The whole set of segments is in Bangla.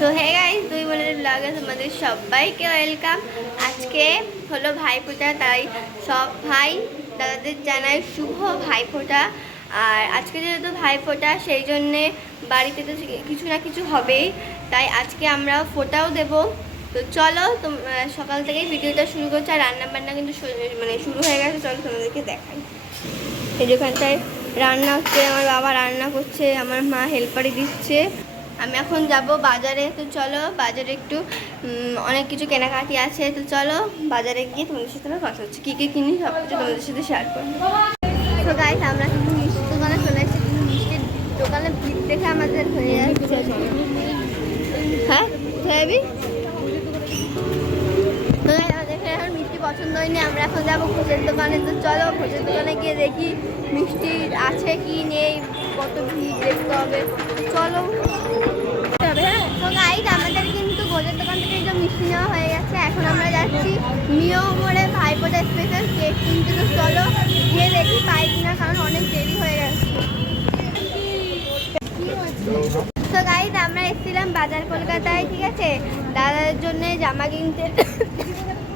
সো হে গাইস, দুই বোনের ব্লগে তোমাদের সবাইকে ওয়েলকাম। আজকে হলো ভাইফোঁটা, তাই সব ভাই দাদাদের জানাই শুভ ভাইফোঁটা। আর আজকে যেহেতু ভাইফোঁটা, সেই জন্যে বাড়িতে তো কিছু না কিছু হবেই, তাই আজকে আমরা ফোঁটাও দেব। তো চলো, সকাল থেকেই ভিডিওটা শুরু করছি। আর রান্নাবান্না কিন্তু শুরু হয়ে গেছে। চলো তোমাদেরকে দেখাই। এই যেখানটায় রান্না হচ্ছে, আমার বাবা রান্না করছে, আমার মা হেল্পারে দিচ্ছে। আমি এখন যাব বাজারে। তো চলো, বাজারে একটু অনেক কিছু কেনাকাটি আছে। তো চলো বাজারে গিয়ে তোমাদের সাথে আমার কথা হচ্ছে, কী কী কিনি সব কিছু তোমাদের সাথে শেয়ার করবো। তো গাইস, আমরা কিন্তু মিষ্টির দোকানে চলে এসেছি, কিন্তু মিষ্টির দোকানে ভিড় দেখে আমাদের হয়ে যাচ্ছে। হ্যাঁ যাবি? তো আমাদের এখন মিষ্টি পছন্দ হয়নি, আমরা এখন যাবো ভোজের দোকানে। তো চলো ভোজের দোকানে গিয়ে দেখি মিষ্টি আছে কি নেই, কত ভিড় দেখতে হবে। চলো। তো গাইস, আমাদের কিন্তু ভোজের দোকান থেকে একদম মিষ্টি নেওয়া হয়ে গেছে। এখন আমরা যাচ্ছি নিউ মোড়ে ভাইফোঁটা স্পেশাল কেক কিনতে। তো চলো গিয়ে দেখি পাই কিনা, কারণ অনেক দেরি হয়ে গেছে। তো গাইস, আমরা এসেছিলাম বাজার কলকাতায়, ঠিক আছে, দাদার জন্য জামা কিনতে।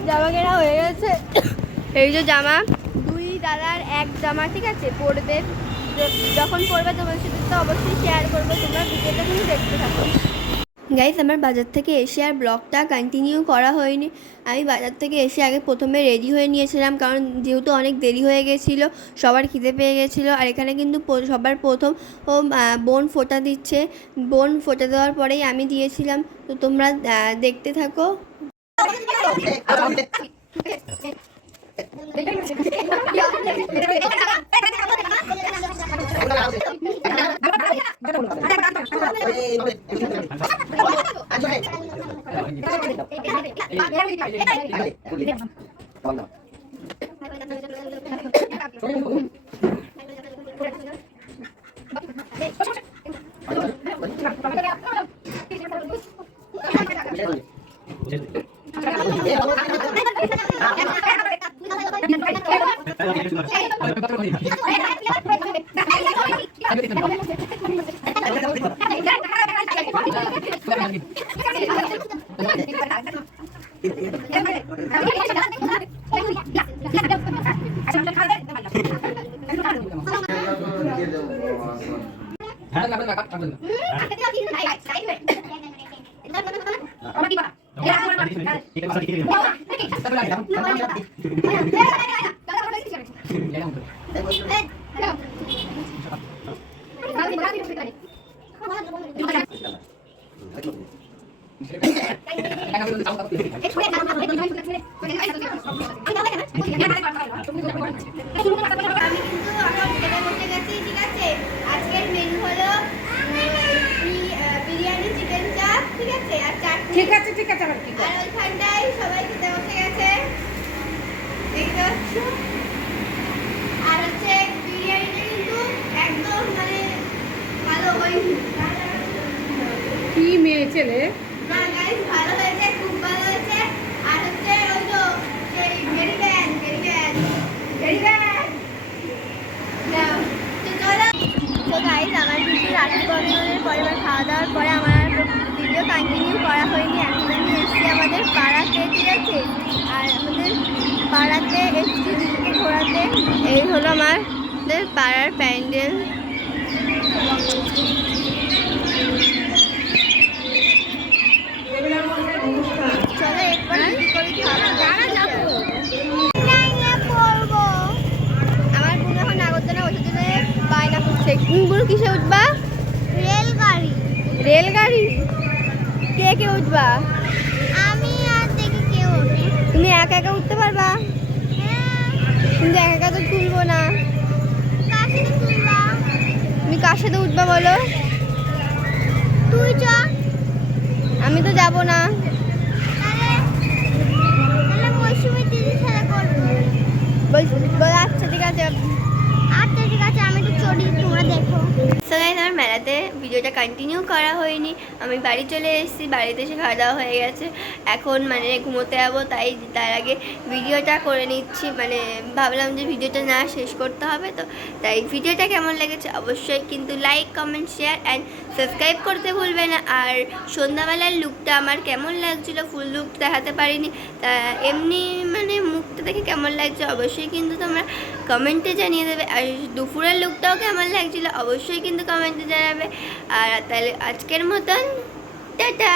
জামা কেনা হয়ে গেছে। এই যে জামা, দুই দাদার এক জামা, ঠিক আছে, পরবে। যখন পরবে তোমার সাথে তো অবশ্যই শেয়ার করবো, তোমরা ভিডিওটা কিন্তু দেখতে থাকো। গাইস, আমার বাজার থেকে এসে আর ব্লগটা কন্টিনিউ করা হয়নি। আমি বাজার থেকে এসে আগে প্রথমে রেডি হয়ে নিয়েছিলাম, কারণ যেহেতু অনেক দেরি হয়ে গেছিলো, সবার খিদে পেয়ে গেছিলো। আর এখানে কিন্তু সবার প্রথম বোন ফোঁটা দিচ্ছে। বোন ফোঁটা দেওয়ার পরেই আমি দিয়েছিলাম। তো তোমরা দেখতে থাকো। আজকের মেনু হলো বিরিয়ানি, চিকেন চাপ, ঠিক আছে, আর চাটনি। ঠিক আছে আর ওইখানটায় সবাই খেতে বসে গেছে, দেখতে পাচ্ছ। আর হচ্ছে বিরিয়ানিটা কিন্তু একদম ভালো হয়নি। কি মেয়ে ছেলে, না গাইস, ভালো হয়েছে, খুব ভালো হয়েছে। আর হচ্ছে ওই তো সেই ভেরি ব্যাড। নাও তো চলো। তো গাইস, আমার কিন্তু রাত্রি বন্ধনের পরে বা খাওয়া দাওয়ার পরে আমার ভিডিও কন্টিনিউ করা হয়নি। এখন আমি এসেছি আমাদের পাড়াতে, ঠিক আছে, আর আমাদের পাড়াতে এসেছি দিদিকে ঘোরাতে। এই হলো আমাদের পাড়ার প্যান্ডেল। চলো একবার দিদি করে আমার বোন এখন নাগরদোলা ওঠার জন্য বায়না করছে। বুড়ো কিসে উঠবা? রেলগাড়ি। কে কে উঠবা? আমি আর দেখি কেউ ওঠে। তুমি একা একা উঠতে পারবা? কিন্তু একা একা তো তুলবো না। কাছে তুলবা? তুমি কার সাথে উঠবা বলো? তুই চ। আমি তো যাবো না। তাহলে মৌসুমী দিদির সাথে করবো। আচ্ছা ঠিক আছে। আমি তো চড়ি, তোমরা দেখো। সো গাইস, আমার মেলাতে ভিডিওটা কন্টিনিউ করা হয়নি। আমি বাড়ি চলে এসেছি, বাড়িতে এসে খাওয়া দাওয়া হয়ে গেছে। এখন ঘুমোতে যাবো, তাই তার আগে ভিডিওটা করে নিচ্ছি। ভাবলাম যে ভিডিওটা না শেষ করতে হবে। তো তাই ভিডিওটা কেমন লেগেছে অবশ্যই কিন্তু like, comment, share and subscribe করতে ভুলবে না। আর সন্ধ্যাবেলার লুকটা আমার কেমন লাগছিল, ফুল লুক দেখাতে পারিনি, তা এমনি মানে মুখটা দেখে কেমন লাগছে অবশ্যই কিন্তু তোমরা কমেন্টে জানিয়ে দেবে। আর দুপুরের লুকটাও কেমন লাগছিল অবশ্যই কিন্তু কমেন্টে জানাবে। আর তাহলে আজকের মতন টাটা।